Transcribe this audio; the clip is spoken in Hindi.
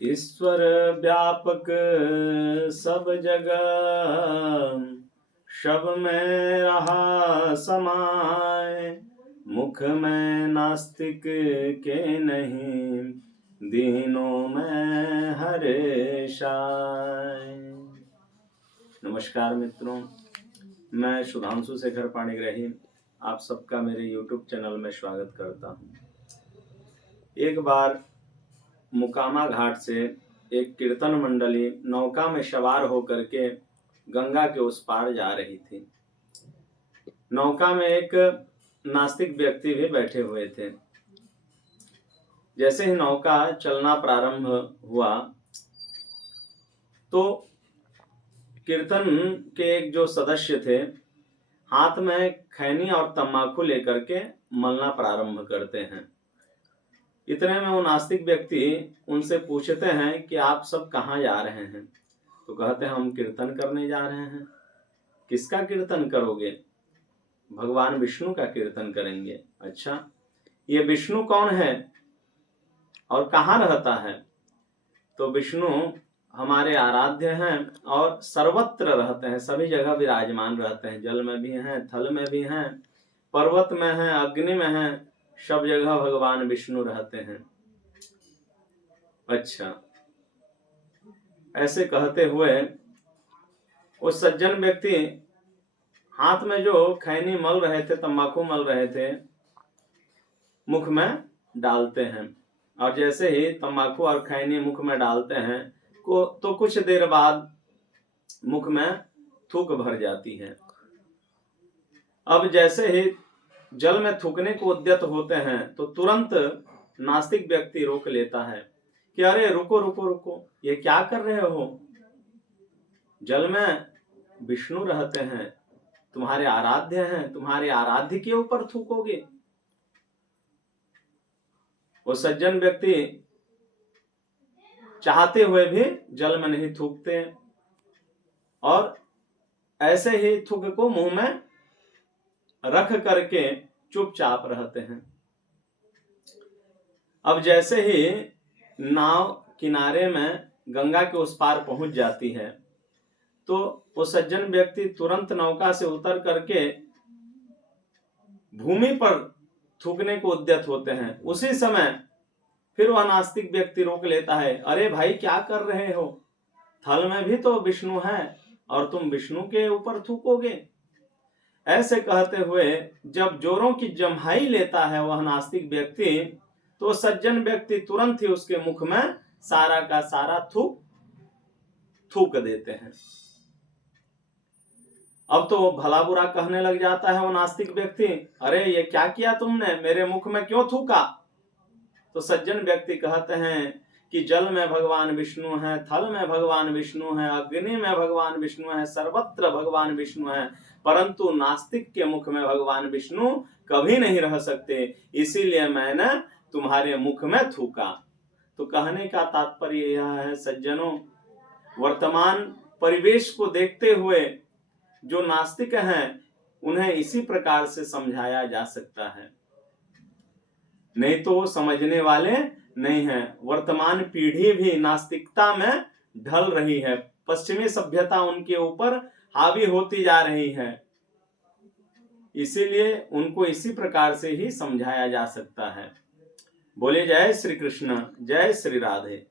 ईश्वर व्यापक सब जगह, शब में रहा समाए। मुख में नास्तिक के नहीं, दीनों में हरेशाय। नमस्कार मित्रों, मैं सुधांशु शेखर पाणिग्राही आप सबका मेरे YouTube चैनल में स्वागत करता हूँ। एक बार मुकामा घाट से एक कीर्तन मंडली नौका में सवार होकर के गंगा के उस पार जा रही थी। नौका में एक नास्तिक व्यक्ति भी बैठे हुए थे। जैसे ही नौका चलना प्रारंभ हुआ तो कीर्तन के एक जो सदस्य थे हाथ में खैनी और तंबाकू लेकर के मलना प्रारंभ करते हैं। इतने में वो नास्तिक व्यक्ति उनसे पूछते हैं कि आप सब कहाँ जा रहे हैं? तो कहते हैं हम कीर्तन करने जा रहे हैं। किसका कीर्तन करोगे? भगवान विष्णु का कीर्तन करेंगे। अच्छा, ये विष्णु कौन है और कहाँ रहता है? तो विष्णु हमारे आराध्य हैं और सर्वत्र रहते हैं, सभी जगह विराजमान रहते हैं। जल में भी हैं, थल में भी हैं, पर्वत में हैं, अग्नि में हैं, सब जगह भगवान विष्णु रहते हैं। अच्छा, ऐसे कहते हुए उस सज्जन व्यक्ति हाथ में जो खैनी मल रहे थे, तंबाकू मल रहे थे, मुख में डालते हैं। और जैसे ही तंबाकू और खैनी मुख में डालते हैं तो कुछ देर बाद मुख में थूक भर जाती है। अब जैसे ही जल में थूकने को उद्यत होते हैं तो तुरंत नास्तिक व्यक्ति रोक लेता है कि अरे रुको रुको रुको, ये क्या कर रहे हो? जल में विष्णु रहते हैं, तुम्हारे आराध्य हैं, तुम्हारे आराध्य के ऊपर थूकोगे? वो सज्जन व्यक्ति चाहते हुए भी जल में नहीं थूकते और ऐसे ही थूक को मुंह में रख करके चुपचाप रहते हैं। अब जैसे ही नाव किनारे में गंगा के उस पार पहुंच जाती है तो वो सज्जन व्यक्ति तुरंत नौका से उतर करके भूमि पर थूकने को उद्यत होते हैं। उसी समय फिर वह नास्तिक व्यक्ति रोक लेता है, अरे भाई क्या कर रहे हो? थल में भी तो विष्णु है और तुम विष्णु के ऊपर थूकोगे? ऐसे कहते हुए जब जोरों की जम्हाई लेता है वह नास्तिक व्यक्ति तो सज्जन व्यक्ति तुरंत ही उसके मुख में सारा का सारा थूक देते हैं। अब तो वो भला बुरा कहने लग जाता है वो नास्तिक व्यक्ति, अरे ये क्या किया तुमने? मेरे मुख में क्यों थूका? तो सज्जन व्यक्ति कहते हैं कि जल में भगवान विष्णु है, थल में भगवान विष्णु है, अग्नि में भगवान विष्णु है, सर्वत्र भगवान विष्णु है, परंतु नास्तिक के मुख में भगवान विष्णु कभी नहीं रह सकते, इसीलिए मैंने तुम्हारे मुख में थूका। तो कहने का तात्पर्य यह है सज्जनों, वर्तमान परिवेश को देखते हुए जो नास्तिक हैं उन्हें इसी प्रकार से समझाया जा सकता है, नहीं तो वो समझने वाले नहीं हैं। वर्तमान पीढ़ी भी नास्तिकता में ढल रही है, पश्चिमी सभ्यता उनके ऊपर हावी होती जा रही है, इसीलिए उनको इसी प्रकार से ही समझाया जा सकता है। बोले जय श्री कृष्ण, जय श्री राधे।